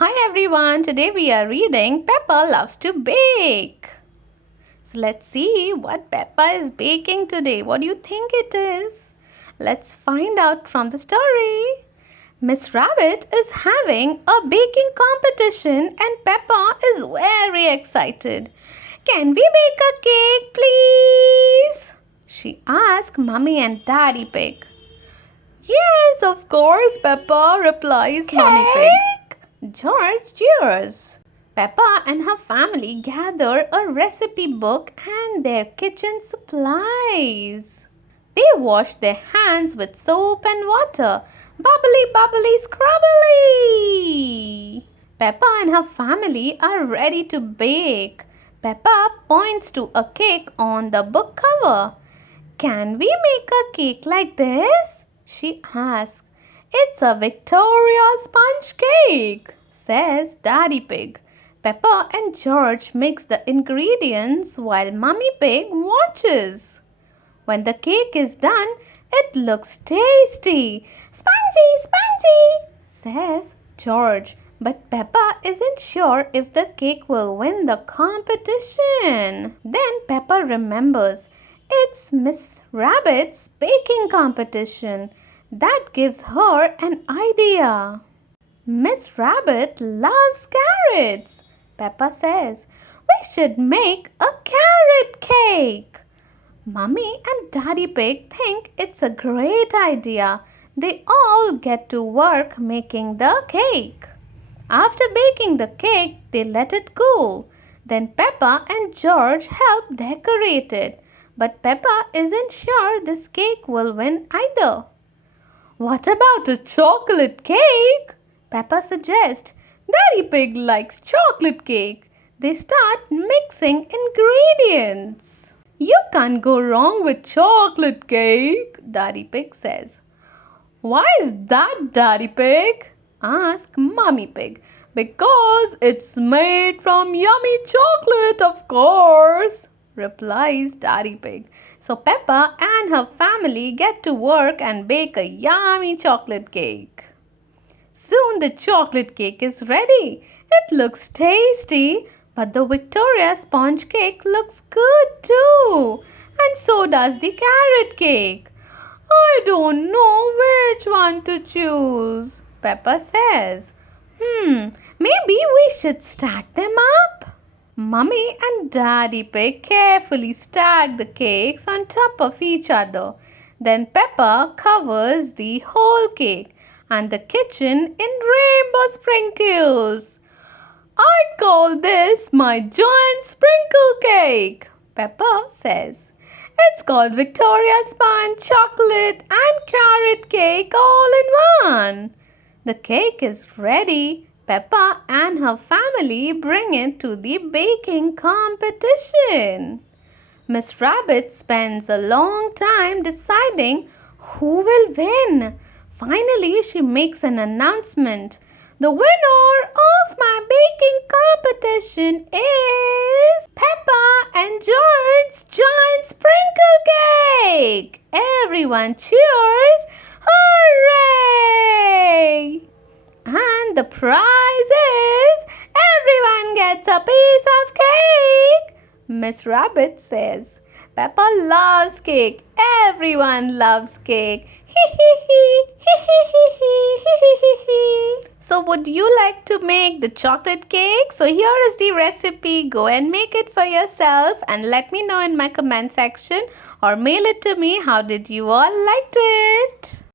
Hi everyone, today we are reading Peppa Loves to Bake. So let's see what Peppa is baking today. What do you think it is? Let's find out from the story. Miss Rabbit is having a baking competition and Peppa is very excited. Can we bake a cake, please? She asked Mummy and Daddy Pig. Yes, of course, Peppa, replies Mummy Pig. George cheers. Peppa and her family gather a recipe book and their kitchen supplies. They wash their hands with soap and water. Bubbly, bubbly, scrubbly. Peppa and her family are ready to bake. Peppa points to a cake on the book cover. Can we make a cake like this? She asks. It's a Victoria sponge cake, says Daddy Pig. Peppa and George mix the ingredients while Mummy Pig watches. When the cake is done, it looks tasty. Spongy, spongy, says George. But Peppa isn't sure if the cake will win the competition. Then Peppa remembers it's Miss Rabbit's baking competition. That gives her an idea. Miss Rabbit loves carrots, Peppa says. We should make a carrot cake. Mummy and Daddy Pig think it's a great idea. They all get to work making the cake. After baking the cake, they let it cool. Then Peppa and George help decorate it. But Peppa isn't sure this cake will win either. What about a chocolate cake? Peppa suggests. Daddy Pig likes chocolate cake. They start mixing ingredients. You can't go wrong with chocolate cake, Daddy Pig says. Why is that, Daddy Pig? Asks Mummy Pig. Because it's made from yummy chocolate, of course, replies Daddy Pig. So Peppa and her family get to work and bake a yummy chocolate cake. Soon the chocolate cake is ready. It looks tasty, but the Victoria sponge cake looks good too. And so does the carrot cake. I don't know which one to choose, Peppa says. Maybe we should stack them up. Mummy and Daddy Pig carefully stack the cakes on top of each other. Then Peppa covers the whole cake and the kitchen in rainbow sprinkles. I call this my giant sprinkle cake, Peppa says. It's called Victoria sponge chocolate and carrot cake all in one. The cake is ready. Peppa and her family bring it to the baking competition. Miss Rabbit spends a long time deciding who will win. Finally, she makes an announcement. The winner of my baking competition is Peppa and George's giant sprinkle cake. Everyone cheers. Hooray! And the prize is everyone gets a piece of cake, Miss Rabbit says. Peppa loves cake. Everyone loves cake. So would you like to make the chocolate cake? So here is the recipe. Go and make it for yourself and let me know in my comment section or mail it to me. How did you all liked it?